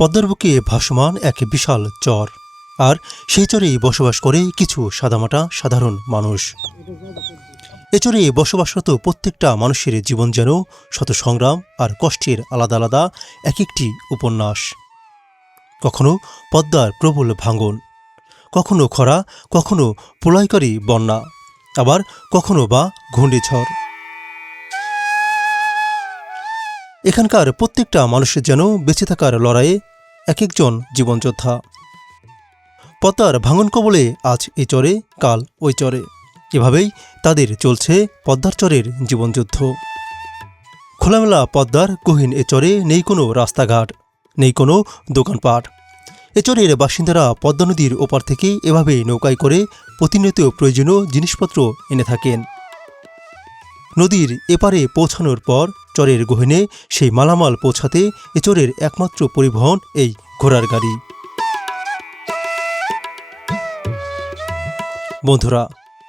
পদ্মার বুকে ভাসমান এক বিশাল চর, আর সেই চরেই বসবাস করে কিছু সাদামাটা সাধারণ মানুষ। এ চরে বসবাসরত প্রত্যেকটা মানুষের জীবন যেন শত সংগ্রাম আর কষ্টের আলাদা আলাদা এক একটি উপন্যাস। কখনো পদ্মার প্রবল ভাঙন, কখনো খরা, কখনো প্রলয়কারী বন্যা, আবার কখনো বা ঘূর্ণিঝড়। এখানকার প্রত্যেকটা মানুষের যেন বেঁচে থাকার লড়াইয়ে এক একজন জীবনযোদ্ধা। পদ্মার ভাঙন কবলে আজ এ চরে, কাল ওই চরে, এভাবেই তাদের চলছে পদ্মার চরের জীবনযুদ্ধ। খোলামেলা পদ্মার গহীন এ চরে নেই কোনো রাস্তাঘাট, নেই কোনো দোকানপাট। এ চরের বাসিন্দারা পদ্মা নদীর ওপার থেকে এভাবেই নৌকায় করে প্রতিনিয়ত প্রয়োজনীয় জিনিসপত্র এনে থাকেন। নদীর এপারে পৌঁছানোর পর চরের গহীনে সেই মালামাল পৌঁছাতে এ চরের একমাত্র পরিবহন এই ঘোড়ার গাড়ি। বন্ধুরা,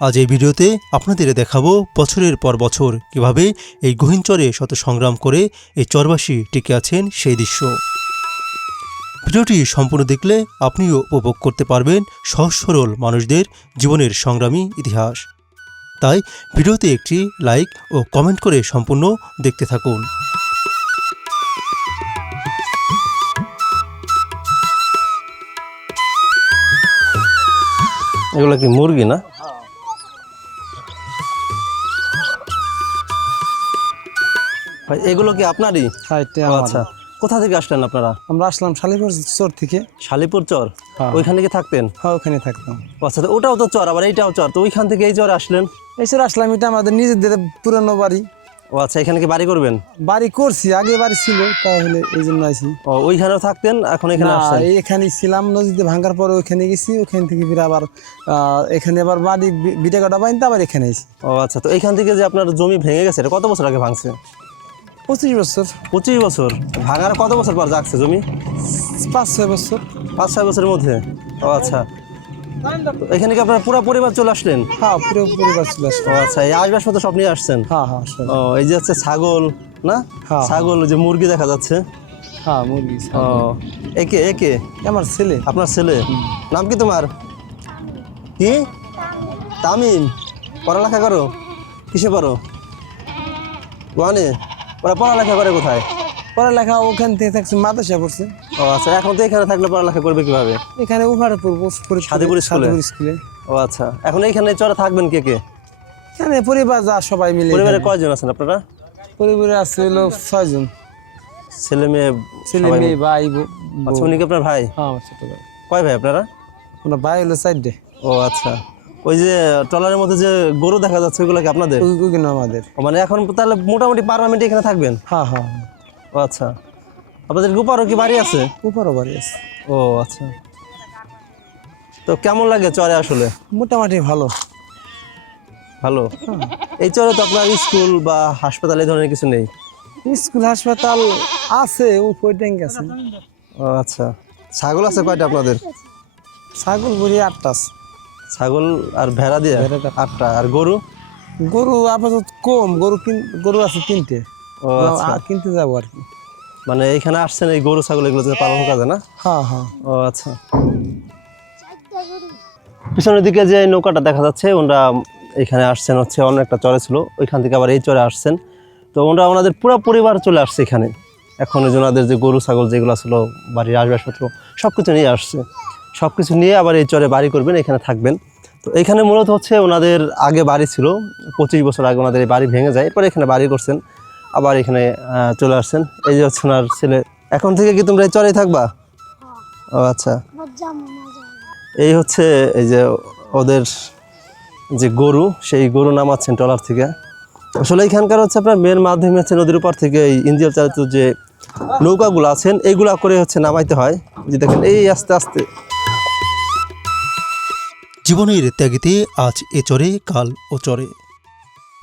আজ এই ভিডিওতে আপনাদের দেখাবো বছরের পর বছর কিভাবে এই গহীন চরে শত সংগ্রাম করে এই চরবাসী টিকে আছেন সেই দৃশ্য। ভিডিওটি সম্পূর্ণ দেখলে আপনিও উপভোগ করতে পারবেন সহজ সরল মানুষদের জীবনের সংগ্রামী ইতিহাস। তাই ভিডিওতে একটি লাইক ও কমেন্ট করে সম্পূর্ণ দেখতে থাকুন। এগুলো কি মুরগি না? ভাই এগুলো কি আপনারই? হ্যাঁ, এটা ও, আমার। আচ্ছা, কোথা থেকে আসলেন আপনারা? আমরা আসলাম শালিপুর চর থেকে। শালিপুর চর? হ্যাঁ। ওইখানে কি থাকতেন? হ্যাঁ, ওখানে থাকতাম। ও, আচ্ছা, তো ওটাও তো চর, আবার এইটাও চর, তো ওইখান থেকে এই চরে আসলেন? এছাড়া আসলাম, এটা আমাদের নিজেদের পুরানো বাড়ি। ও আচ্ছা, এখানে কি বাড়ি করবেন? বাড়ি করছি, আগে বাড়ি ছিল, তাহলে এই জন্য আইছি। ও, ওইখানেও থাকতেন, এখন এখানে না, আসছেন? এখানে ছিলাম, নদীতে ভাঙার পরে ওইখানে গেছি, ওখান থেকে ফিরে আবার এখানে আবার বাড়ি বিটা কাটা বানিতে আবার এখানে আইছি। ও আচ্ছা, তো এইখান থেকে যে আপনার জমি ভেঙে গেছে, এটা কত বছর আগে ভাঙছে? 25 বছর। 25 বছর? ভাঙার কত বছর পর জাগছে জমি? 5-6 বছর। 5-6 বছরের মধ্যে? ও আচ্ছা, তো এখানে কি আপনার পুরো পরিবার চলে আসলেন? হ্যাঁ, পুরো পরিবার চলে আসছে। ও আচ্ছা, এই আসবাবপত্র সব নিয়ে আসছেন? হ্যাঁ হ্যাঁ সব। ও, এই যে হচ্ছে ছাগল না? হ্যাঁ। ছাগল, যে মুরগি দেখা যাচ্ছে। হ্যাঁ, মুরগি। ও, একে একে আমার ছেলে। আপনার ছেলে? নাম কি তোমার? কি? তামিম। পড়ালেখা করো? কিসে পড়ো? ওয়ানে? ওরা পড়ালেখা করে কোথায়? পড়ালেখা ওখান থেকে থাকছে, মাদ্রাসা পড়ছে। ও আচ্ছা, এখন তো এখানে থাকলে পড়ালেখা করবে কিভাবে? এখানে উভারে পড়বো সাদেপুর স্কুলে? ও আচ্ছা, এখন এইখানে চরে থাকবেন কে কে? এখানে পরিবার যা সবাই মিলে। পরিবারে এখানে কয়জন আছেন আপনারা? পরিবারে আছে হলো 6 জন। ছেলে মেয়ে? ছেলে সবাই মেয়ে, মিলে? ভাই আচ্ছা, উনি কি আপনার ভাই? হ্যাঁ, আমার ছোট ভাই। কয় ভাই আপনারা? ওনার ভাই হলো 4টে। ও আচ্ছা, ওই যে ট্রলারের মধ্যে যে গরু দেখা যাচ্ছে ওইগুলো কি আপনাদের? ওইগুলো আমাদের। ও, মানে এখন তাহলে মোটামুটি পার্মানেন্ট এখানে থাকবেন? হ্যাঁ হ্যাঁ। ও আচ্ছা, আপনাদের উপরও কি বাড়ি আছে? উপরও বাড়ি আছে। ও আচ্ছা, তো কেমন লাগে চরে আসলে? মোটামুটি ভালো। ভালো? এই চরে তো আপনার স্কুল বা হাসপাতাল এই ধরনের কিছু নেই? স্কুল হাসপাতাল আছে, উপর ট্যাঙ্ক আছে। ও আচ্ছা, ছাগল আছে কয়টা আপনাদের? ছাগল বুড়ি 8টা আছে। ছাগল আর ভেড়া দিয়ে? ভেড়াটা 8টা। আর গরু? গরু আপাতত কম, গরু আছে 3টে। ও আচ্ছা, কিনতে যাবো আর কি। মানে এইখানে আসছেন এই গরু ছাগল এগুলো যে পালন কাজে না? হ্যাঁ হ্যাঁ। ও আচ্ছা, পিছনের দিকে যে নৌকাটা দেখা যাচ্ছে ওনারা এখানে আসছেন হচ্ছে অন্য একটা চরে ছিল, ওইখান থেকে আবার এই চরে আসছেন। তো ওনারা ওনাদের পুরো পরিবার চলে আসছে এখানে। এখন ওই যে ওনাদের যে গরু ছাগল যেগুলো ছিল, বাড়ির আসবাবপত্র সব কিছু নিয়ে আসছে। সব কিছু নিয়ে আবার এই চরে বাড়ি করবেন, এখানে থাকবেন। তো এখানে মূলত হচ্ছে ওনাদের আগে বাড়ি ছিল, 25 বছর আগে ওনাদের এই বাড়ি ভেঙে যায়, এরপরে এখানে বাড়ি করছেন, আবার এখানে চলে আসছেন। এই যে হচ্ছে ওনার ছেলে। এখন থেকে কি তোমরা এই চরেই থাকবা? ও আচ্ছা, এই হচ্ছে এই যে ওদের যে গরু, সেই গরু নামাচ্ছেন ট্রলার থেকে। আসলে এখানকার হচ্ছে আপনার মেয়ের মাধ্যমে হচ্ছে নদীর উপর থেকে এই ইঞ্জিন চালিত যে নৌকাগুলো আছেন এইগুলা করে হচ্ছে নামাইতে হয়। যে দেখেন এই আস্তে আস্তে। জীবনের ত্যাগীতে আজ এ চরে, কাল ও চরে।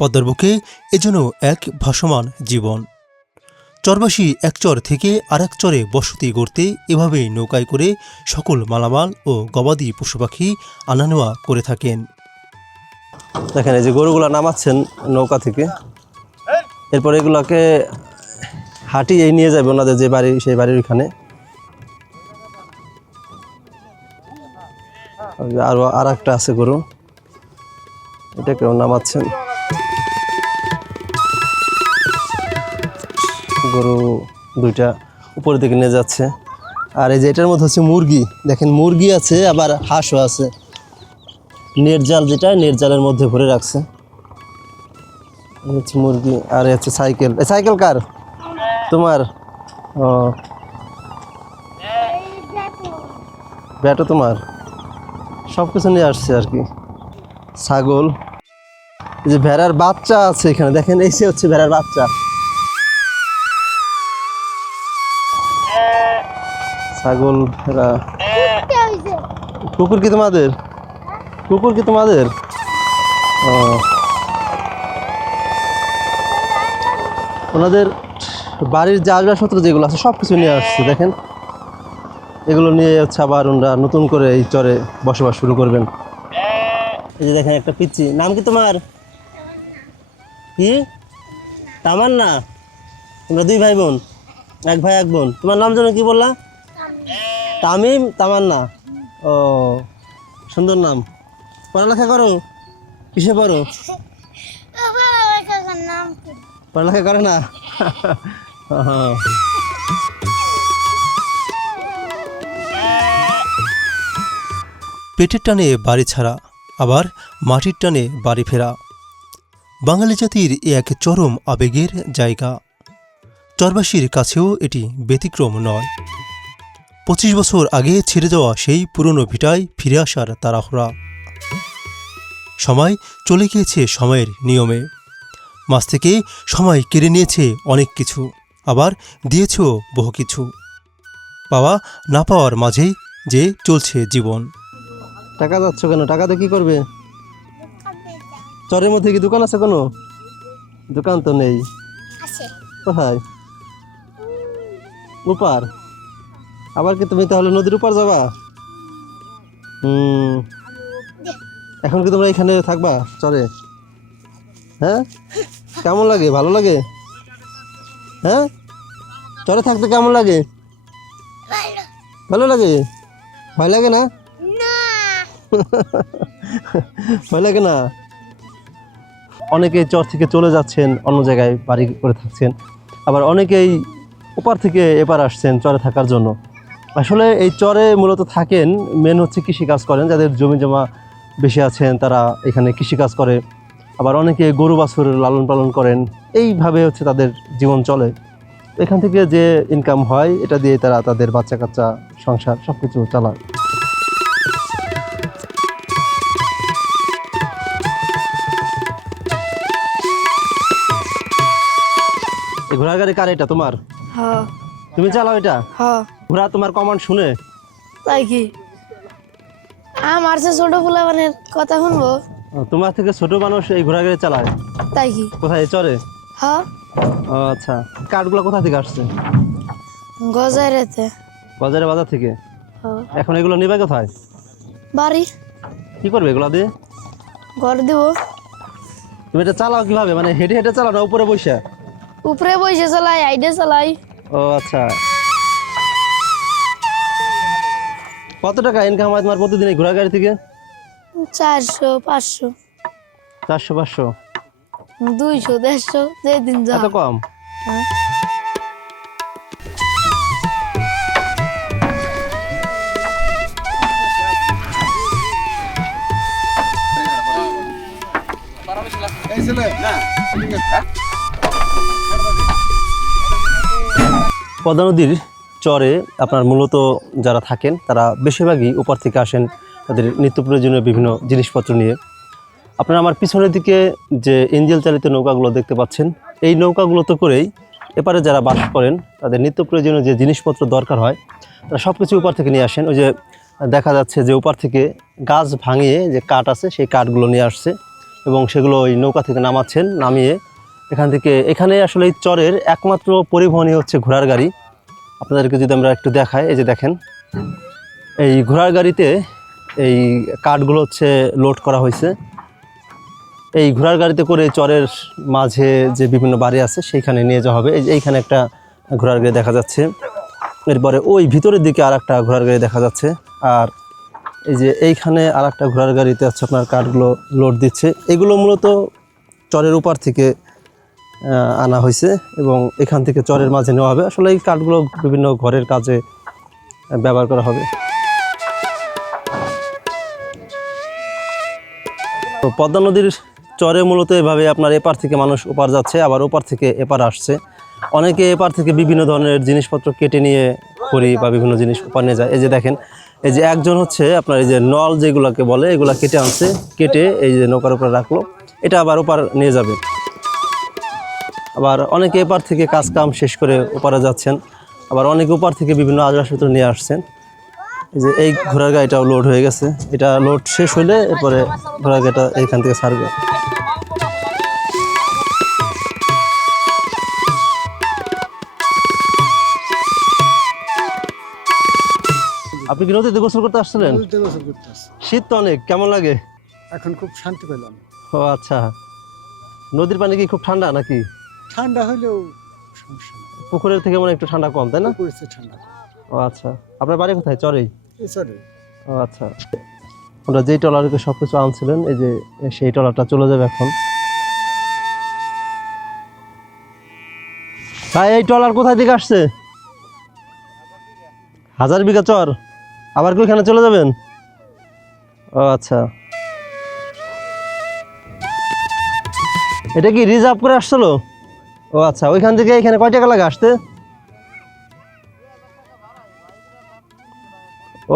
পদ্মার বুকে এজন্য এক ভাসমান জীবন। চরবাসী এক চর থেকে আরেক চরে বসতি গড়তে এভাবেই নৌকায় করে সকল মালামাল ও গবাদি পশু পাখি আনা নেওয়া করে থাকেন। দেখেন এই যে গরুগুলা নামাচ্ছেন নৌকা থেকে, এরপর এগুলাকে হাঁটিয়ে নিয়ে যাবে ওনাদের যে বাড়ি, সেই বাড়ির ওইখানে। আরও আর একটা আছে গরু, এটাকেও নামাচ্ছেন। গরু দুইটা উপরের দিকে নিয়ে যাচ্ছে। আর এই যে এটার মধ্যে হচ্ছে মুরগি, দেখেন মুরগি আছে আবার হাঁসও আছে। নেট জাল, যেটা নেট জালের মধ্যে ভরে রাখছে, এই হচ্ছে মুরগি। আর এই হচ্ছে সাইকেল। এই সাইকেল কার? তোমার? ও, ব্যাটও তোমার? সব কিছু নিয়ে আসছে আর কি। ছাগল, এই যে ভেড়ার বাচ্চা আছে এখানে, দেখেন এই যে হচ্ছে ভেড়ার বাচ্চা। ছাগল, ভেড়া। কুকুর কি তোমাদের? কুকুর কি তোমাদের? ও, ওনাদের বাড়ির যে আসবাবপত্র যেগুলো আছে সব কিছু নিয়ে আসছে। দেখেন এগুলো নিয়ে হচ্ছে আবার ওনারা নতুন করে এই চরে বসবাস শুরু করবেন। এই যে দেখেন একটা পিচ্চি। নাম কি তোমার? কি? তামান্না? তোমরা দুই ভাই বোন? এক ভাই এক বোন। তোমার নাম যেন কি বললা? তামিম, তামান্না। ও, সুন্দর নাম। পড়ালেখা করো? কিসে পড়ো? পড়ালেখা করে না? পেটের টানে বাড়ি ছাড়া, আবার মাটির টানে বাড়ি ফেরা বাঙালি জাতির এ এক চরম আবেগের জায়গা। চরবাসীর কাছেও এটি ব্যতিক্রম নয়। 25 বছর আগে ছেড়ে যাওয়া সেই পুরনো ভিটায় ফিরে আসার তাড়াহুড়া। সময় চলে গিয়েছে সময়ের নিয়মে। মাঝ থেকে সময় কেড়ে নিয়েছে অনেক কিছু, আবার দিয়েছেও বহু কিছু। পাওয়া না পাওয়ার মাঝেই যে চলছে জীবন। টাকা যাচ্ছ কেন? টাকাতে কি করবে? চরের মধ্যে কি দোকান আছে কোনো? দোকান তো নেই। কোথায়? উপার? আবার কি তুমি তাহলে নদীর উপার যাবা? এখন কি তোমরা এখানে থাকবা চরে? হ্যাঁ, কেমন লাগে? ভালো লাগে? হ্যাঁ, চরে থাকতে কেমন লাগে? ভালো লাগে? ভয় লাগে না? ভয় লাগে না? অনেকেই চর থেকে চলে যাচ্ছেন, অন্য জায়গায় বাড়ি করে থাকছেন, আবার অনেকেই ওপার থেকে এপার আসছেন চরে থাকার জন্য। আসলে এই চরে মূলত থাকেন, মেন হচ্ছে কৃষিকাজ করেন। যাদের জমি জমা বেশি আছেন তারা এখানে কৃষিকাজ করে, আবার অনেকে গরু বাছুর লালন পালন করেন। এইভাবে হচ্ছে তাদের জীবন চলে। এখান থেকে যে ইনকাম হয় এটা দিয়ে তারা তাদের বাচ্চা কাচ্চা, সংসার সব কিছু চালায়। ঘোড়া গাড়ি কার? এটা তোমার? হ্যাঁ তুমি চালাও এটা? হ্যাঁ। ঘোড়া তোমার কমান্ড শুনে? তাই কি? আমার সে ছোট ফুলাবানের কথা শুনবো? তোমার থেকে ছোট মানুষ এই ঘোড়া গাড়ি চালায়? তাই কি? কোথায়? এই চরে? হ্যাঁ। ও আচ্ছা। কাঠগুলো কোথা থেকে আসছে? গজাইরেতে। বাজারে, বাজার থেকে? হ্যাঁ। এখন এগুলো নিবে কোথায়? বাড়ি। কি করবে এগুলো দিয়ে? ঘর দিব। তুমি এটা চালাও কিভাবে? মানে হেঁটে হেঁটে চালাও না উপরে বসে? উপরে বসে চালাই, আইডে চালাই। ও আচ্ছা। কত টাকা ইনকাম হয় তোমার প্রতিদিন এই ঘোড়া গাড়ি থেকে? 400 500 400 500? 200 150 যেদিন যা। এত কম? হ্যাঁ। পদ্মা নদীর চরে আপনার মূলত যারা থাকেন তারা বেশিরভাগই ওপার থেকে আসেন তাদের নিত্য প্রয়োজনীয় বিভিন্ন জিনিসপত্র নিয়ে। আপনারা আমার পিছনের দিকে যে ইঞ্জিন চালিত নৌকাগুলো দেখতে পাচ্ছেন, এই নৌকাগুলোতে করেই এপারে যারা বাস করেন তাদের নিত্য প্রয়োজনীয় যে জিনিসপত্র দরকার হয় তারা সব কিছু ওপার থেকে নিয়ে আসেন। ওই যে দেখা যাচ্ছে যে ওপার থেকে গাছ ভাঙিয়ে যে কাঠ আছে সেই কাঠগুলো নিয়ে আসছে এবং সেগুলো ওই নৌকা থেকে নামাচ্ছেন, নামিয়ে এখান থেকে এখানে আসলে এই চরের একমাত্র পরিবহনই হচ্ছে ঘোড়ার গাড়ি। আপনাদেরকে যদি আমরা একটু দেখাই, এই যে দেখেন এই ঘোড়ার গাড়িতে এই কাঠগুলো হচ্ছে লোড করা হয়েছে। এই ঘোড়ার গাড়িতে করে চরের মাঝে যে বিভিন্ন বাড়ি আছে সেইখানে নিয়ে যাওয়া হবে। এইখানে একটা ঘোড়ার গাড়ি দেখা যাচ্ছে, এরপরে ওই ভিতরের দিকে আর একটা ঘোড়ার গাড়ি দেখা যাচ্ছে, আর এই যে এইখানে আর একটা ঘোড়ার গাড়িতে হচ্ছে আপনার কাঠগুলো লোড দিচ্ছে। এগুলো মূলত চরের উপার থেকে আনা হয়েছে এবং এখান থেকে চরের মাঝে নেওয়া হবে। আসলে এই কাঠগুলো বিভিন্ন ঘরের কাজে ব্যবহার করা হবে। তো পদ্মা নদীর চরে মূলত এভাবে আপনার এপার থেকে মানুষ ওপার যাচ্ছে, আবার ওপার থেকে এপার আসছে। অনেকে এপার থেকে বিভিন্ন ধরনের জিনিসপত্র কেটে নিয়ে করি বা বিভিন্ন জিনিস ওপার নিয়ে যায়। এই যে দেখেন, এই যে একজন হচ্ছে আপনার এই যে নল যেগুলোকে বলে এগুলা কেটে আনছে, কেটে এই যে নৌকার উপরে রাখলো, এটা আবার ওপার নিয়ে যাবে। আবার অনেকে এপার থেকে কাজ কাম শেষ করে ওপারে যাচ্ছেন, আবার অনেকে ওপার থেকে বিভিন্ন আসবাবপত্র নিয়ে আসছেন। এই যে এই ঘোড়ার গাড়িটাও লোড হয়ে গেছে, এটা লোড শেষ হলে এরপরে ঘোড়ার গাড়িটা এইখান থেকে ছাড়বে। আপনি কি নদীতে গোসল করতে আসছিলেন? নদীতে গোসল করতে আসছি। শীত তো অনেক, কেমন লাগে? এখন খুব শান্তি পেলাম। ও আচ্ছা, নদীর পানি কি খুব ঠান্ডা নাকি? ঠান্ডা হলেও সমস্যা নেই, পুকুরের থেকে মনে হয় একটু ঠান্ডা কম, তাই না? পড়েছে ঠান্ডা। ও আচ্ছা, আপনার বাড়ি কোথায়? চরেই? এছাড়ে ও আচ্ছা, ওরা যেই ট্রলারকে সব কিছু আনছিলেন, এই যে সেই ট্রলারটা চলে যাবে এখন। তাই এই ট্রলার কোথায় দিকে আসছে? হাজার বিঘা চর, আবার কি ওইখানে চলে যাবেন? ও আচ্ছা, এটা কি রিজার্ভ করে আসছিল? ও আচ্ছা, ওইখান থেকে এখানে কয় টাকা লাগে আসতে?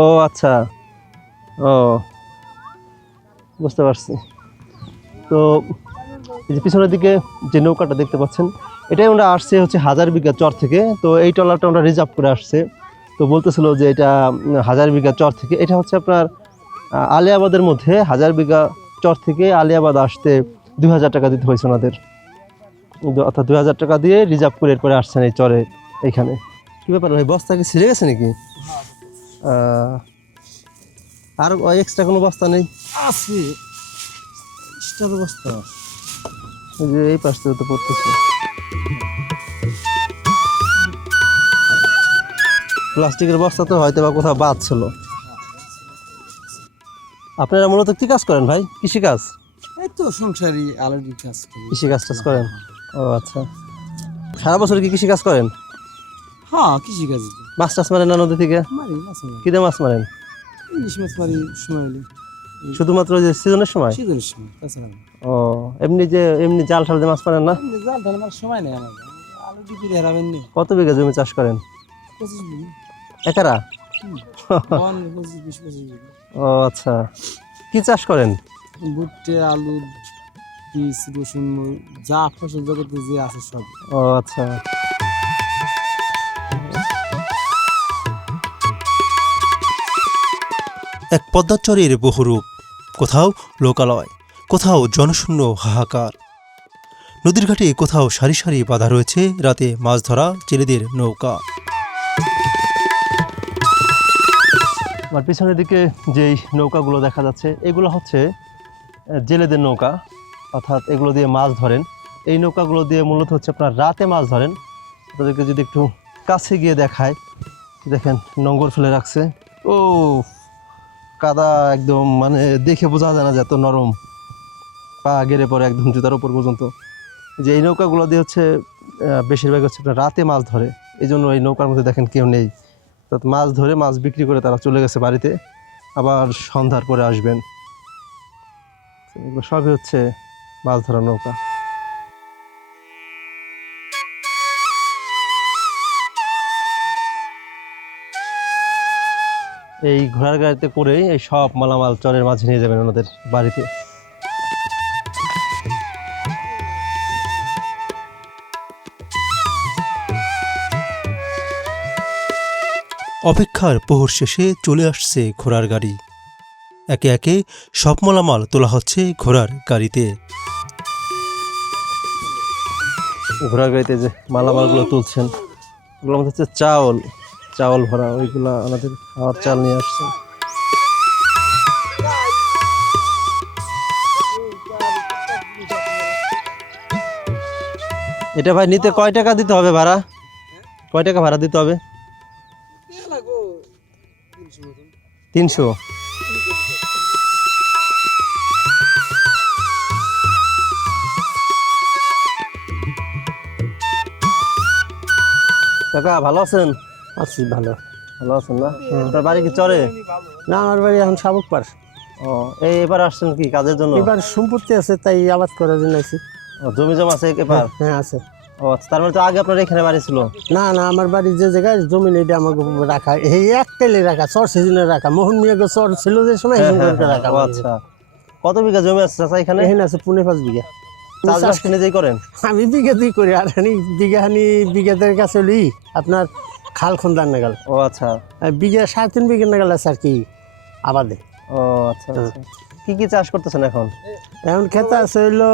ও আচ্ছা, ও বুঝতে পারছি। তো এই যে পিছনের দিকে যে নৌকাটা দেখতে পাচ্ছেন, এটাই আমরা আসছে হচ্ছে হাজার বিঘা চর থেকে। তো এই ট্রলারটা আমরা রিজার্ভ করে আসছে। তো বলতেছিল যে এটা হাজার বিঘা চর থেকে, এটা হচ্ছে আপনার আলিয়াবাদের মধ্যে হাজার বিঘা চর থেকে আলিয়াবাদ আসতে 2000 টাকা দিতে হয়েছে ওনাদের। অর্থাৎ 2000 টাকা দিয়ে রিজার্ভ করে এরপরে আসছেন এই চরে এইখানে। কী ব্যাপার ভাই, বস্তা কি ছিঁড়ে গেছে নাকি? আর এক্সট্রা কোনো বস্তা নেই? আছে স্টার বস্তা। এই যে এই পাশ থেকে তো পড়তেছে। প্লাস্টিকের বস্তা তো হয়তো বা কোথাও বাদ ছিল। আপনারা মূলত কি কাজ করেন ভাই? কৃষি কাজ? এই তো সংসারী আলাদা কাজ করি। কৃষি কাজ টাজ করেন? ও আচ্ছা, সারা বছর কি কৃষি কাজ করেন? হ্যাঁ, কৃষি কাজ মাছ টাছ মারেন না নদী থেকে? মারি, মাছ মারি, কি দিয়ে মাছ মারেন? ইলিশ মাছ মারি সময় হলে, শুধুমাত্র যে সিজনের সময়? শীতের সময়। তাছাড়া ও এমনি জাল টাল দিয়ে মাছ মারেন না? এমনি জাল টাল মারার সময় নেই আমার, আলু ডিপি হারাবেন নি। কত বিঘা জমি চাষ করেন? 25 বিঘা, একারা? 25 বিঘা। ও আচ্ছা, কি চাষ করেন? ভুট্টে, আলু, বীজ, রসুন, যা ফসল জগতে যে আছে সব। ও আচ্ছা, এক পদ্মাচরের বহুরূপ, কোথাও লোকালয়, কোথাও জনশূন্য হাহাকার। নদীর ঘাটে কোথাও সারি সারি বাঁধা রয়েছে রাতে মাছ ধরা জেলেদের নৌকা। আমার পিছনের দিকে যেই নৌকাগুলো দেখা যাচ্ছে, এগুলো হচ্ছে জেলেদের নৌকা, অর্থাৎ এগুলো দিয়ে মাছ ধরেন। এই নৌকাগুলো দিয়ে মূলত হচ্ছে আপনার রাতে মাছ ধরেন। তাদেরকে যদি একটু কাছে গিয়ে দেখায়, দেখেন নোঙর ফেলে রাখছে। ও কাদা একদম, মানে দেখে বোঝা যায় না যে এত নরম, পা গেড়ে পরে একদম জুতার উপর পর্যন্ত। যে এই নৌকাগুলো দিয়ে হচ্ছে বেশিরভাগ হচ্ছে আপনার রাতে মাছ ধরে, এই জন্য এই নৌকার মধ্যে দেখেন কেউ নেই। অর্থাৎ মাছ ধরে মাছ বিক্রি করে তারা চলে গেছে বাড়িতে, আবার সন্ধ্যার পরে আসবেন। এগুলো সবই হচ্ছে মাছ ধরা নৌকা। এই ঘোড়ার গাড়িতে করে এই সব মালামাল চরের মাঝে নিয়ে যাবেন ওনাদের বাড়িতে। অপেক্ষার প্রহর শেষে চলে আসছে ঘোড়ার গাড়ি। একে একে সব মালামাল তোলা হচ্ছে ঘোড়ার গাড়িতে। ঘোড়ার গাড়িতে যে মালামালগুলো তুলছেন, ওগুলো মধ্যে হচ্ছে চাউল ভরা, ওইগুলা আমাদের খাওয়ার চাল নিয়ে আসছেন। এটা ভাই নিতে কয় টাকা দিতে হবে ভাড়া? কয় টাকা ভাড়া দিতে হবে? 300। কাকা ভালো আছেন? আছি ভালো। ভালো আছেন না? আপনার বাড়ি কি চরে? না, আমার বাড়ি এখন শাবক পার। ও, এবার আসছেন কি কাজের জন্য? এবার সম্পত্তি আছে তাই আবাদ করার জন্য আছি। ও, জমি জমা আছে এবার? হ্যাঁ আছে। ও আচ্ছা, তার মানে তো আগে আপনার এখানে বাড়ি ছিল? না না, আমার বাড়ি যে জায়গায় জমি এটা আমাকে রাখা, এই এক তেলে রাখা, চর সিজনে রাখা। মোহন মিয়াকে চর ছিল যে সময় এই সময় রাখা। ও আচ্ছা, কত বিঘা জমি আছে চাচা এখানে? এখানে আছে 4.5 বিঘা। চাষবাস কি নিজেই করেন? আমি বিঘা দুই করি, আর বিঘাদের কাছে লি আপনার খাল খন্দার নাগাল। ও আচ্ছা। বিঘা 3.5 বিঘা নাগাল আছে আর কি আবাদে। ও আচ্ছা আচ্ছা। কি কি চাষ করতেছেন এখন? এখন খেতে আছে হইলো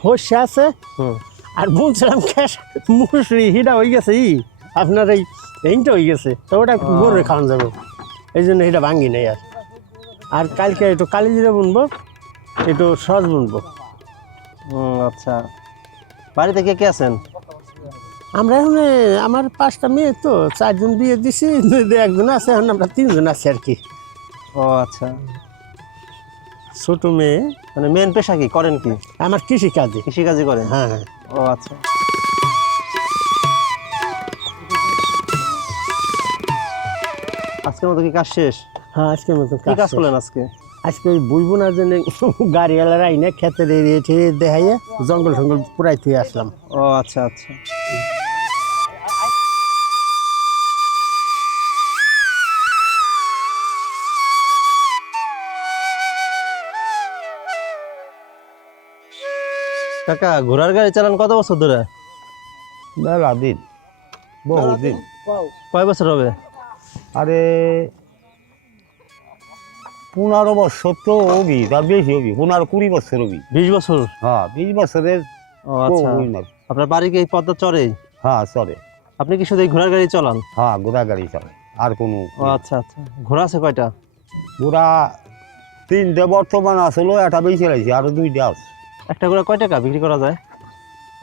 সর্ষে আছে, হুম। আর বুনছিলাম মুসুরি হিটা হয়ে গেছে আপনার এইটা হয়ে গেছে, তো ওটা গরু খাওয়ানো যাবে, এই জন্য এটা ভাঙ্গি নেই। আর কালকে একটু কালি জিরে বুনবো, একটু সস বুনবো। আচ্ছা, বাড়িতে কে কে আছেন? আমরা এখন আমার 5টা মেয়ে, তো 4 জন বিয়ে দিছি, 1 জন আছে, এখন আমরা 3 জন আছি আর কি। ও আচ্ছা, ছোট মেয়ে। মানে মেন পেশা কি করেন? কি আমার কৃষি কাজে। কৃষিকাজই করেন? হ্যাঁ হ্যাঁ। ও আচ্ছা। আজকের মতো কি কাজ শেষ? হ্যাঁ, আজকের মতো কি কাজ করলেন আজকে? আজকে বুঝবো না জন্য গাড়িওয়ালার আইনে খেতে দেখাইয়ে জঙ্গল টঙ্গল পুরাই থুয়ে আসলাম। ও আচ্ছা আচ্ছা। কাকা, ঘোড়ার গাড়ি চালান কত বছর ধরে? মেলা দিন, বহুদিন। কয় বছর হবে? আরে 15 বছর তো হবি, তার বেশি হবি, 15-20 বছর হবি। 20 বছর? হ্যাঁ, 20 বছরের। ও আচ্ছা। আপনার বাড়ি কি এই পদ্মা চরে? হ্যাঁ চলে। আপনি কি শুধু এই ঘোড়ার গাড়ি চালান? হ্যাঁ, ঘোড়া গাড়ি চলে, আর কোনো। ও আচ্ছা আচ্ছা। ঘোড়া আছে কয়টা? ঘোড়া 3টে বর্তমান আসলো, একটা বেশি লাগছে, আরো 2টা আছে। একটা ঘোড়া কয় টাকা বিক্রি করা যায়?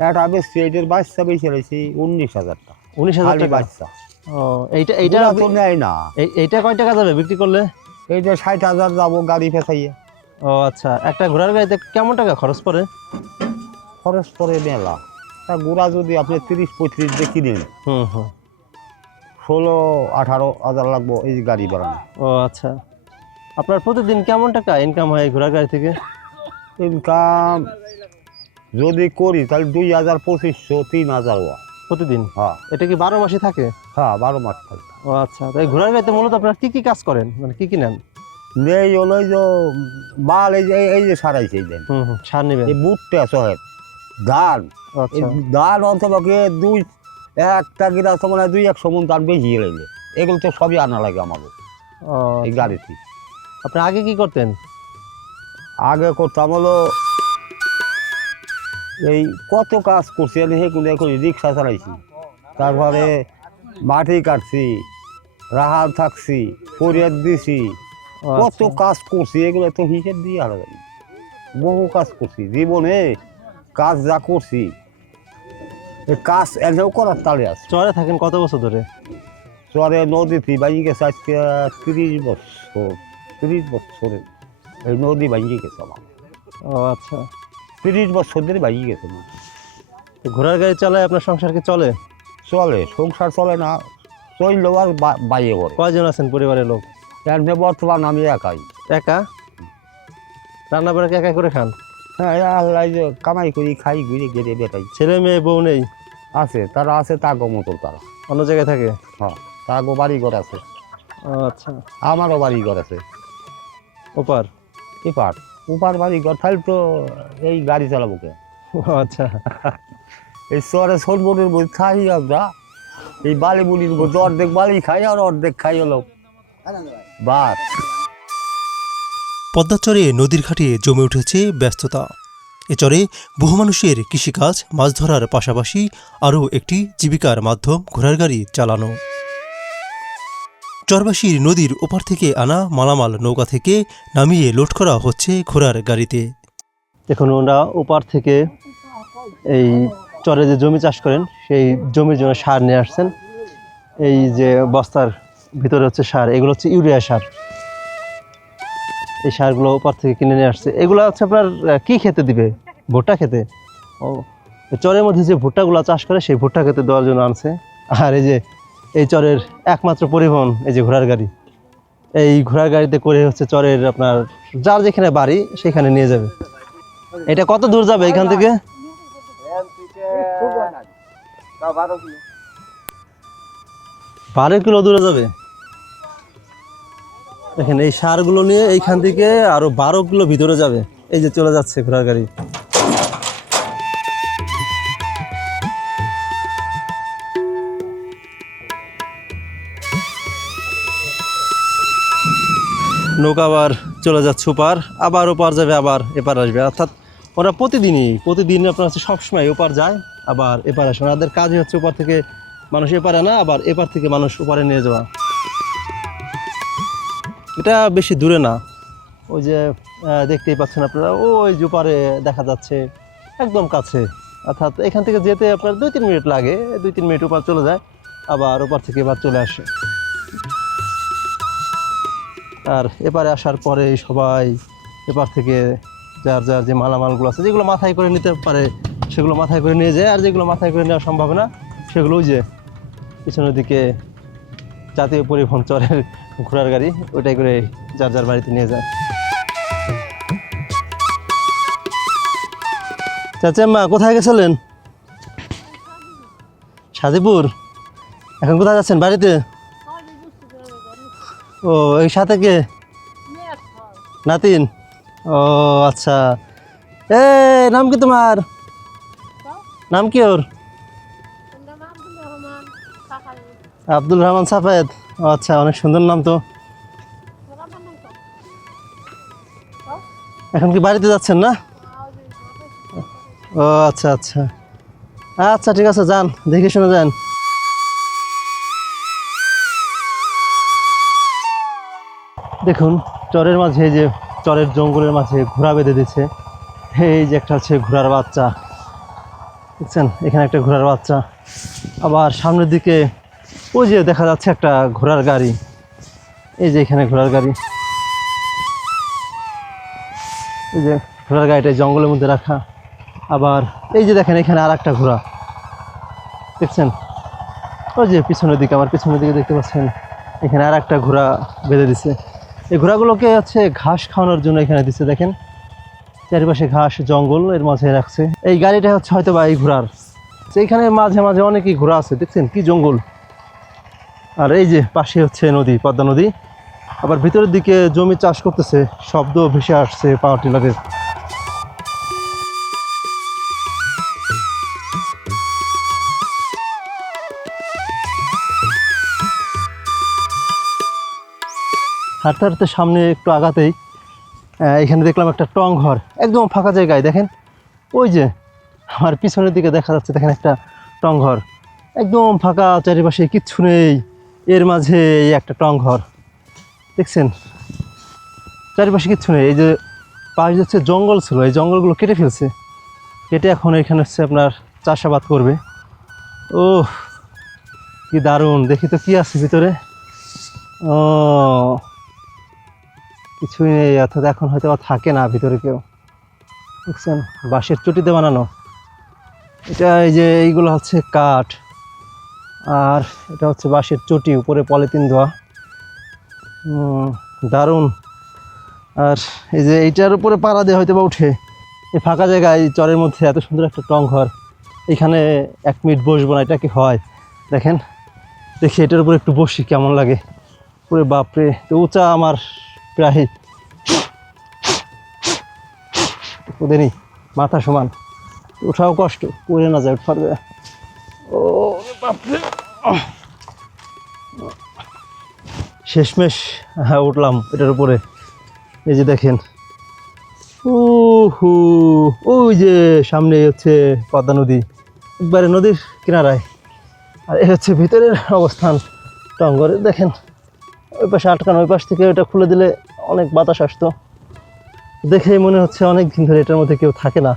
একটা বেশি, এটার বাচ্চা বেশি লাগছে 19,000 টাকা। 19,000 খালি টাকা? বাচ্চা। ও, এইটা এইটা ঘোড়া তো নেয় না। এইটা কয় টাকা যাবে বিক্রি করলে? এইটা 60,000 যাবো গাড়ি ফেসাইয়ে। ও আচ্ছা, একটা ঘোড়ার গাড়িতে কেমন টাকা খরচ পড়ে? খরচ পরে মেলা। তা ঘোড়া যদি আপনি 30-35 দিয়ে কিনেন, হুম হুম। 16-18 হাজার লাগবো এই গাড়ি বাড়ানো। ও আচ্ছা, আপনার প্রতিদিন কেমন টাকা ইনকাম হয় এই ঘোড়ার গাড়ি থেকে? ইনকাম যদি করি তাহলে 2,000-2500-3,000 হওয়া প্রতিদিন? হ্যাঁ। এটা কি 12 মাসই থাকে? হ্যাঁ, 12 মাস থাকে। ও আচ্ছা, তো এই ঘোড়ার গাড়িতে মূলত আপনারা কি কি কাজ করেন, মানে কি কি নেন? নেই হলো এই যে মাল, এই যে সারাইছে এই দেন, হুম হুম, সার নেবেন? এই বুটটা সহের ধান, এই আচ্ছা ধান অন্তপক্ষে একটা গিরাস মানে 200 মন ধান বেশি গেলে, এগুলো তো সবই আনা লাগে আমাকে ও এই আচ্ছা। গাড়িতে। আপনি আগে কি করতেন? আগে করতাম হলো এই কত কাজ করছি, আমি সেগুলো এখন রিক্সা চালাইছি, তারপরে মাটি কাটছি, রাহাল থাকছি, পরিয়ার দিছি, ও কত আচ্ছা। কাজ করছি, এগুলো তো হিসেব দিয়ে আলাদা। বহু কাজ করছি জীবনে, কাজ যা করছি এই কাজ এনেও করার তালে আছে। চরে থাকেন কত বছর ধরে? চরে নদীতে বাইরে গেছে আজকে 30 বছর, 30 বছরে এই নদী বাইরে গেছে আমার। ও আচ্ছা, 30 বছর ধরে বাইরে গেছে না। তো ঘোড়ার গাড়ি চালায় আপনার সংসার কি চলে? চলে, সংসার চলে না, চললেও আর বাইরে করে। কয়জন আছেন পরিবারের লোক? এমনি বর্তমান আমি একাই। একা? রান্না বাড়া কি একাই করে খান? হ্যাঁ, আল্লাহ যে কামাই করি খাই ঘুরে গেড়ে বেটাই। ছেলে মেয়ে বউ নেই? আছে, তারা আছে তাগো মতো, তারা অন্য জায়গায় থাকে? হ্যাঁ, তাগো বাড়ি ঘর আছে, ও আচ্ছা। আমারও বাড়ি ঘর আছে। ওপার? এপার উপার বাড়ি ঘর, তাহলে তো এই গাড়ি চালাবো কে? ও আচ্ছা। এই শহরে সরবরের মধ্যে খাই আমরা, এই বালি বুলির মধ্যে অর্ধেক বালি খাই আর অর্ধেক খাই হলো ভাত। পদ্মার চরে নদীর ঘাটে জমে উঠেছে ব্যস্ততা। এ চরে বহু মানুষের কৃষিকাজ, মাছ ধরার পাশাপাশি আরও একটি জীবিকার মাধ্যম ঘোড়ার গাড়ি চালানো। চরবাসীর নদীর ওপার থেকে আনা মালামাল নৌকা থেকে নামিয়ে লোড করা হচ্ছে ঘোড়ার গাড়িতে। দেখুন, ওরা ওপার থেকে এই চরে যে জমি চাষ করেন সেই জমির জন্য সার নিয়ে আসছেন। এই যে বস্তার ভিতরে হচ্ছে সার, এগুলো হচ্ছে ইউরিয়া সার। এই সারগুলো ওপার থেকে কিনে নিয়ে আসছে। এগুলো হচ্ছে আপনার কি খেতে দিবে? ভুট্টা খেতে? ও, চরের মধ্যে যে ভুট্টাগুলো চাষ করে সেই ভুট্টা খেতে দেওয়ার জন্য আনছে। আর এই যে এই চরের একমাত্র পরিবহন এই যে ঘোড়ার গাড়ি। এই ঘোড়ার গাড়িতে করে হচ্ছে চরের আপনার যার যেখানে বাড়ি সেখানে নিয়ে যাবে। এটা কত দূর যাবে এখান থেকে? 12 কিলো দূরে যাবে। দেখেন এই সারগুলো নিয়ে এইখান থেকে আরো 12 কিলো ভিতরে যাবে। এই যে চলে যাচ্ছে ঘোড়ার গাড়ি। নৌকা আবার চলে যাচ্ছে ওপার, আবার ওপার যাবে, আবার এপার আসবে। অর্থাৎ ওরা প্রতিদিন আপনার হচ্ছে সবসময় ওপার যায় আবার এপার আসে। ওনাদের কাজই হচ্ছে ওপার থেকে মানুষ এপারে না, আবার এপার থেকে মানুষ ওপারে নিয়ে যাওয়া। এটা বেশি দূরে না, ওই যে দেখতেই পাচ্ছেন আপনারা, ওই যে ওপারে দেখা যাচ্ছে একদম কাছে। অর্থাৎ এখান থেকে যেতে আপনার 2-3 মিনিট লাগে, 2-3 মিনিট ওপার চলে যায়, আবার ওপার থেকে এবার চলে আসে। আর এপারে আসার পরে সবাই এপার থেকে যার যার যে মালামালগুলো আছে, যেগুলো মাথায় করে নিতে পারে সেগুলো মাথায় করে নিয়ে যায়, আর যেগুলো মাথায় করে নেওয়া সম্ভব না সেগুলো ওই যে পিছনের দিকে জাতীয় পরিবহন চরের ঘোড়ার গাড়ি, ওইটাই করে যার যার বাড়িতে নিয়ে যায়। চাচাম্মা কোথায় গেছিলেন? সাজিপুর। এখন কোথায় যাচ্ছেন? বাড়িতে? ও, এই সাথে কে? নাতিন। ও আচ্ছা। এ নাম কি তোমার? নাম কি ওর? আব্দুল রহমান সাফেদ। ও আচ্ছা, অনেক সুন্দর নাম তো। এখন কি বাড়িতে যাচ্ছেন না? ও আচ্ছা আচ্ছা আচ্ছা, ঠিক আছে, যান, দেখে শুনে যান। দেখুন চরের মাঝে, যে চরের জঙ্গলের মাঝে ঘোড়া বেঁধে দিচ্ছে। এই যে একটা হচ্ছে ঘোড়ার বাচ্চা, দেখছেন? এখানে একটা ঘোড়ার বাচ্চা। আবার সামনের দিকে ওই যে দেখা যাচ্ছে একটা ঘোড়ার গাড়ি। এই যে এখানে ঘোড়ার গাড়ি, এই যে ঘোড়ার গাড়িটা জঙ্গলের মধ্যে রাখা। আবার এই যে দেখেন এখানে আর একটা ঘোড়া, দেখছেন? ওই যে পিছনের দিকে, আমার পিছনের দিকে দেখতে পাচ্ছেন এখানে আর একটা ঘোড়া বেঁধে দিছে। এই ঘোড়াগুলোকে হচ্ছে ঘাস খাওয়ানোর জন্য এখানে দিচ্ছে। দেখেন চারিপাশে ঘাস, জঙ্গল, এর মাঝে রাখছে। এই গাড়িটা হচ্ছে হয়তো বা এই ঘোড়ার। এইখানে মাঝে মাঝে অনেকই ঘোড়া আছে, দেখছেন কি জঙ্গল। আর এই যে পাশে হচ্ছে নদী, পদ্মা নদী। আবার ভিতরের দিকে জমি চাষ করতেছে, শব্দ ভেসে আসছে পাওয়ার টিলারের। হাঁটতে হাঁটতে সামনে একটু আগাতেই এখানে দেখলাম একটা টং ঘর, একদম ফাঁকা জায়গায়। দেখেন ওই যে আমার পিছনের দিকে দেখা যাচ্ছে, দেখেন একটা টং ঘর, একদম ফাঁকা, চারিপাশে কিচ্ছু নেই, এর মাঝে এই একটা টং ঘর, দেখছেন? চারিপাশে কিচ্ছু নেই। এই যে পাশে হচ্ছে জঙ্গল ছিল, এই জঙ্গলগুলো কেটে ফেলছে, কেটে এখন এখানে হচ্ছে আপনার চাষাবাদ করবে। ও কি দারুণ! দেখি তো কি আছে ভিতরে। ও কিছুই নেই, অর্থাৎ এখন হয়তো থাকে না ভিতরে কেউ, দেখছেন? বাঁশের চটিতে বানানো এটা। এই যে এইগুলো হচ্ছে কাঠ, আর এটা হচ্ছে বাঁশের চটি, উপরে পলিথিন দেওয়া। দারুণ। আর এই যে এইটার উপরে পাড়া দিয়ে হয়তো বা উঠে এই ফাঁকা জায়গায় চরের মধ্যে এত সুন্দর একটা টং ঘর। এখানে 1 মিনিট বসবো না, এটা কি হয়? দেখেন, দেখি এটার উপরে একটু বসি কেমন লাগে। পুরো বাপরে, তো উঁচা, আমার প্রায় ওদেরই মাথা সমান, ওঠাও কষ্ট, পড়ে না যায়, উঠতে যায়। ও বাপরে, শেষমেশ হ্যাঁ উঠলাম এটার উপরে। এই যে দেখেন, ওই যে সামনে হচ্ছে পদ্মা নদী, একবারে নদীর কিনারায়। আর এই হচ্ছে ভিতরের অবস্থান টঙ্গরে। দেখেন ওই পাশে আটকানো, ওই পাশ থেকে ওটা খুলে দিলে অনেক বাতাস আসতো। দেখেই মনে হচ্ছে অনেক দিন ধরে এটার মধ্যে কেউ থাকে না।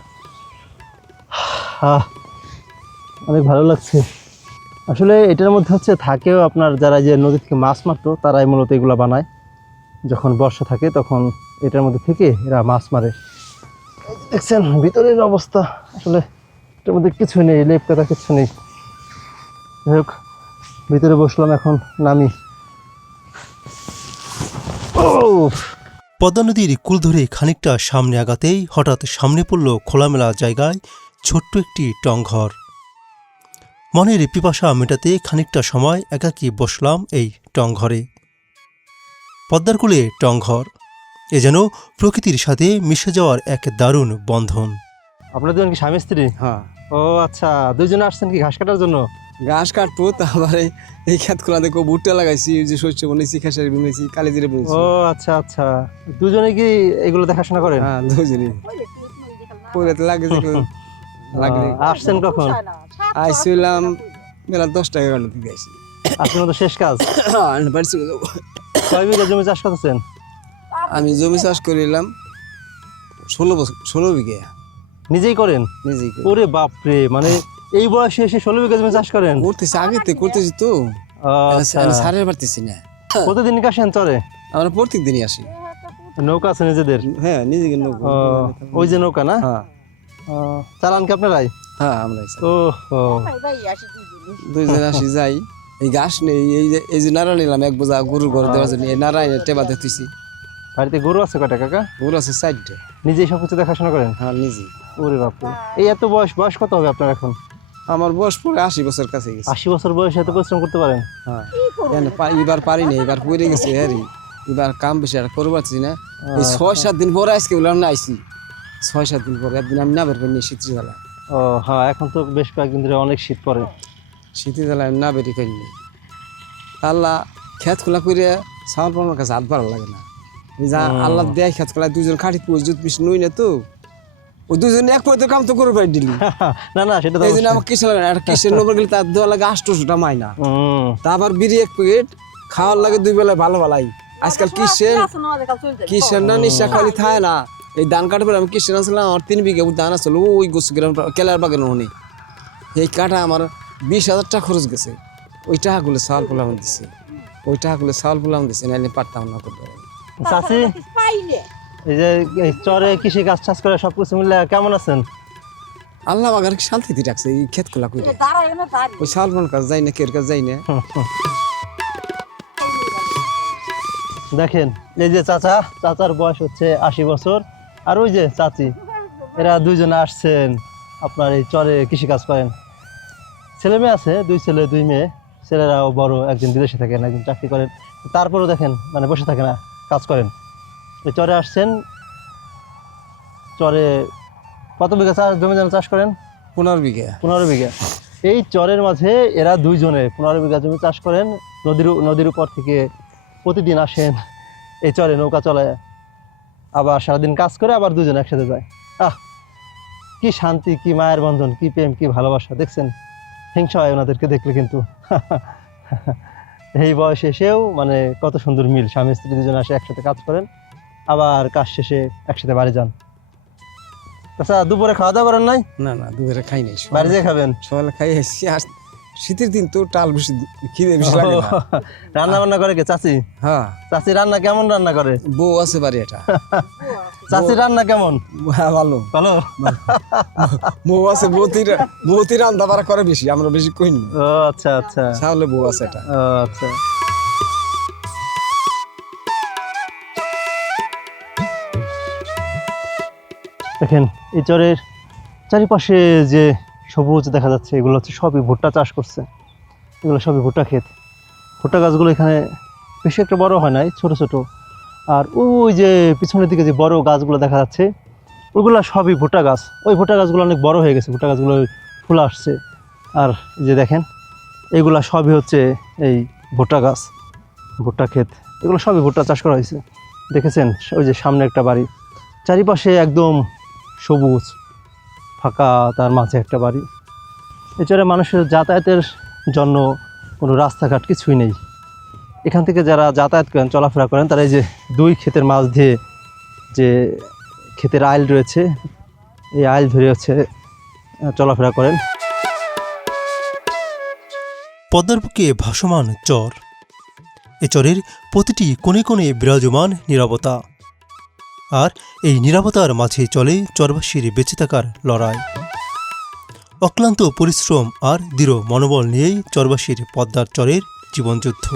অনেক ভালো লাগছে। আসলে এটার মধ্যে হচ্ছে থাকেও আপনার যারা যে নদী থেকে মাছ মারতো, তারাই মূলত এগুলো বানায়। যখন বর্ষা থাকে তখন এটার মধ্যে থেকে এরা মাছ মারে। দেখছেন ভিতরের অবস্থা, আসলে এটার মধ্যে কিছু নেই, লেপ কাটা কিছু নেই। যাই হোক, ভিতরে বসলাম, এখন নামি। ও পদ্মা নদীর কুল ধরে খানিকটা সামনে আগাতেই হঠাৎ সামনে পড়ল খোলামেলা জায়গায় ছোট্ট একটি টংঘর। মনের পিপাসা মেটাতে খানিকটা সময় একাকী বসলাম এই টংঘরে। পদ্মার কূলে টংঘর, এ যেন প্রকৃতির সাথে মিশে যাওয়ার এক দারুণ বন্ধন। আপনার দুজন কি স্বামী স্ত্রী? হ্যাঁ, ও আচ্ছা, দুইজনে আসছেন কি ঘাস কাটার জন্য? ঘাস কাটবো, তারপরে এই ক্ষেত খোলা দেখো ভুট্টা লাগাইছি, ওই যে শস্য বনেছি, খেসারি বনেছি, কালি জিরে বনেছি। ও আচ্ছা আচ্ছা, দুজনে কি এগুলো দেখাশোনা করেন? হ্যাঁ, দুজনই পরে লাগে লাগলে। আসছেন কখন? আইছিলাম বেলা 10টা-11টার দিকে আইছি। আপনার তো শেষ কাজ। বাড়ি চলে যাবো। কয় বিঘা জমি চাষ করতেছেন? আমি জমি চাষ করিলাম 16 বিঘা নিজেই করেন? নিজেই করি। ওরে বাপরে, মানে এই বয়সে এসে 16 বিঘা জমি চাষ করেন? করতেছি, আগে থেকে করতেছি তো, আচ্ছা, সারের পারতেছি না। প্রতিদিন কি আসেন চরে? আমরা প্রত্যেক দিনই আসি। নৌকা আছে নিজেদের? হ্যাঁ, নিজেকে ও, ওই যে নৌকা না? হ্যাঁ চালান কি আপনারাই? হ্যাঁ, আমরা ও দুইজন আসি যাই। এই ঘাস নেই, এই যে নাড়া নিলাম এক বোঝা গরুর ঘর দেওয়ার জন্য, এই নাড়া টেবাতে তুইছি। বাড়িতে গরু আছে কয়টা কাকা? গরু আছে 4টে। নিজেই সবকিছু দেখাশোনা করেন? হ্যাঁ, নিজে। ওরে বাপরে, এই এত বয়স কত হবে আপনার এখন? আমার বয়স পরে 80 বছর কাছে গেছে। 80 বছর বয়সে এত পরিশ্রম করতে পারেন? হ্যাঁ, এবার পারিনি, এবার পড়ে গেছে হ্যারি, এবার কাম বেশি আর করতে পারছি না। এই 6-7 দিন পরে আজকে বললাম না আইসি, 6-7 দিন পরে একদিন আমি না বের করিনি শীতের জ্বালা। ও হ্যাঁ, এখন তো বেশ কয়েকদিন ধরে অনেক শীত পড়ে। শীতের জ্বালা আমি না বেরি করিনি। আল্লাহ খেত খোলা করে সাউন্ড পাওয়ার কাছে হাত ভালো লাগে না। যা আল্লাহ দেয় খেত খোলা, দুজন খাটি জুত পিস নই না তো, ওই দুজনে এক পয়তে কাম তো করে পাই দিলি। না না, সেটা তো এই জন্য আমার কিসে লাগে, আর কিসের নম্বর গেলে তার দেওয়া লাগে 800টা মাইনা। হুম, তা আবার বিড়ি 1 প্যাকেট খাওয়ার লাগে 2 বেলায় ভালো ভালাই। আজকাল কিসের না নিশা খালি থায় না। এই ধান কাটার পরে আমি কিসের আনছিলাম, আমার 3 বিঘা ধান আসছিল ওই গোসু গ্রাম কেলার বাগানে হনে। এই কাটা আমার 20,000 টাকা খরচ গেছে। ওই টাকাগুলো চাউল পোলাম দিছে, ওই টাকাগুলো চাউল পোলাম দিছে, নাইলে পারতাম না করতে। চাচি, এই যে এই চরে কৃষি কাজ টাজ করে সবকিছু মিলে কেমন আছেন? আল্লাহ বাগার কি শান্তিতে রাখছে এই ক্ষেত খোলা করে। ওই চাউল পোলার কাজ যাই না, কের কাজ যাই না। দেখেন, এই যে চাচার বয়স হচ্ছে 80 বছর, আর ওই যে চাচি, এরা দুইজনে আসছেন আপনার এই চরে কৃষি কাজ করেন। ছেলে মেয়ে আছে, 2 ছেলে 2 মেয়ে। ছেলেরাও বড়, একজন বিদেশে থাকেন, একজন চাকরি করেন। তারপরেও দেখেন মানে বসে থাকে না, কাজ করেন। এই চরে আসছেন। চরে কত বিঘা জমি চাষ করেন? 15 বিঘা। 15 বিঘা। এই চরের মাঝে এরা দুইজনে 15 বিঘা জমি চাষ করেন। নদীর উপর থেকে প্রতিদিন আসেন এই চরে, নৌকা চলায়, আবার সারাদিন কাজ করে, আবার দুজনে একসাথে যায়। কি শান্তি, কি মায়ের বন্ধন, কি প্রেম, কি ভালোবাসা। দেখছেন, হিংসা হয় ওনাদেরকে দেখলে কিন্তু। এই বয়সে এসেও মানে কত সুন্দর মিল, স্বামী স্ত্রী দুজনে আসে একসাথে কাজ করেন, আবার কাজ শেষে একসাথে বাড়ি যান। আচ্ছা, দুপুরে খাওয়া দাওয়া করেন নাই? না না, দুপুরে খাই নাই, বাড়ি যেয়ে খাবেন? সকালে খাই আসছি। আর শীতের দিন তো টাল বেশি, খিদে বেশি লাগে না। রান্না বান্না করে কে চাচি? হ্যাঁ, চাচি রান্না কেমন রান্না করে? বউ আছে বাড়ি এটা। চাচি রান্না কেমন? হ্যাঁ, ভালো ভালো। বউ আছে, বউতি রান্না বাড়া করে বেশি, আমরা বেশি কই না। ও আচ্ছা আচ্ছা, তাহলে বউ আছে এটা। ও আচ্ছা। দেখেন, এই চরের চারিপাশে যে সবুজ দেখা যাচ্ছে, এগুলো হচ্ছে সবই ভুট্টা চাষ করছে। এগুলো সবই ভুট্টা ক্ষেত। ভুট্টা গাছগুলো এখানে বেশি একটা বড় হয় নাই, ছোট ছোট। আর ওই যে পিছনের দিকে যে বড় গাছগুলো দেখা যাচ্ছে, ওইগুলো সবই ভুট্টা গাছ। ওই ভুট্টা গাছগুলো অনেক বড় হয়ে গেছে, ভুট্টা গাছগুলো ফুল আসছে। আর এই যে দেখেন, এগুলা সবই হচ্ছে এই ভুট্টা গাছ, ভুট্টা ক্ষেত। এগুলো সবই ভুট্টা চাষ করা হয়েছে। দেখেছেন, ওই যে সামনে একটা বাড়ি, চারিপাশে একদম সবুজ ফাঁকা, তার মাঝে একটা বাড়ি। এছাড়া মানুষের যাতায়াতের জন্য কোনো রাস্তাঘাট কিছুই নেই। এখান থেকে যারা যাতায়াত করেন, চলাফেরা করেন, তারা এই যে 2 ক্ষেতের মাঝ দিয়ে যে ক্ষেতের আইল রয়েছে, এই আইল ধরে হচ্ছে চলাফেরা করেন। পদ্মার বুকে ভাসমান চর, এ চরের প্রতিটি কোণে কোণে বিরাজমান নীরবতা, আর এই নীরবতার মাঝে চলে চরবাসীর বেঁচে থাকার লড়াই। অক্লান্ত পরিশ্রম আর দৃঢ় মনোবল নিয়েই চরবাসীর পদ্মার চরের জীবনযুদ্ধ।